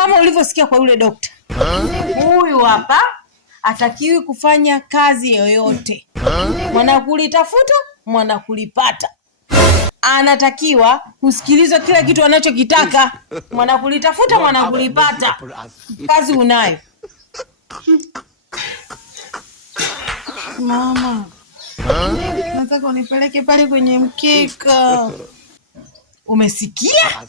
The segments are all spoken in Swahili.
kama ulivyosikia kwa yule dokta. Huyu hapa atakiwi kufanya kazi yoyote. Mwanakulitafuta, mwanakulipata. Anatakiwa kusikilizwa kila kitu anachokitaka. Mwanakulitafuta, mwanakulipata. Kazi unayo. Mama, nataka unipeleke pale kwenye mkeka. Umesikia?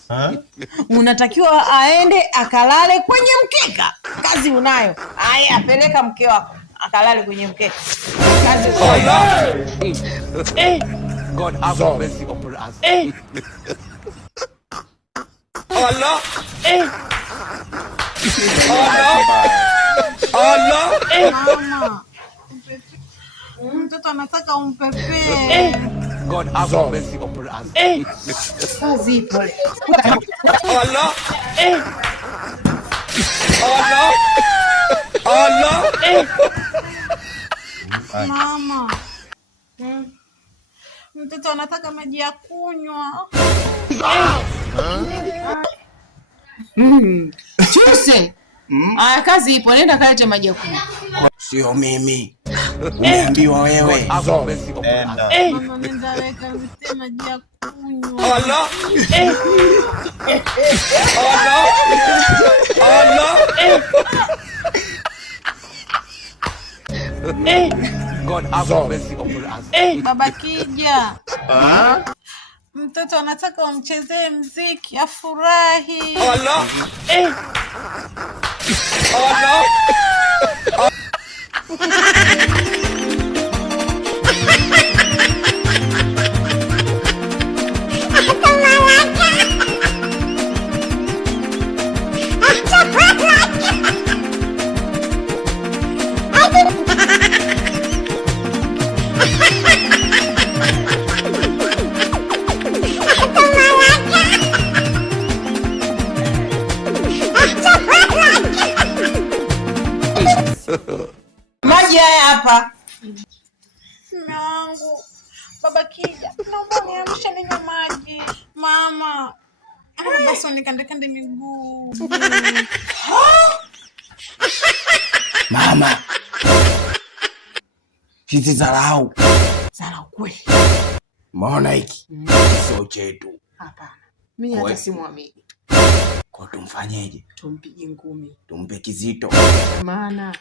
Unatakiwa aende akalale kwenye mkeka. Kazi unayo. Haya, apeleka mke wako akalale kwenye mkeka. Kazi unayo. God have mercy upon us. Allah. Allah. Mama, mtoto anataka umpepee. God have mercy upon us. Kazi ipo. Allah. Allah. Allah. Mama, mtoto anataka maji ya kunywa. Chuse. Kazi ipo, nenda kalete maji ya kunywa. Sio mimi. Umeambiwa wewe. Mama, nenda weka vite maji ya kunywa. Allah. Allah. Allah. God have mercy upon us. Baba Kija. Mtoto anataka umchezee mziki afurahi. Allah. Allah. Maji haya hapa. Mungu. Baba Kija, naomba niamshe ninywe maji. Mama. Basi unikande miguu. Mama. Hizi zarau. Zarau kweli. Maona hiki. Sio chetu. Hapana. Mimi hata simwamini. Kwa tumfanyeje? Tumpige ngumi. Tumpe kizito. Maana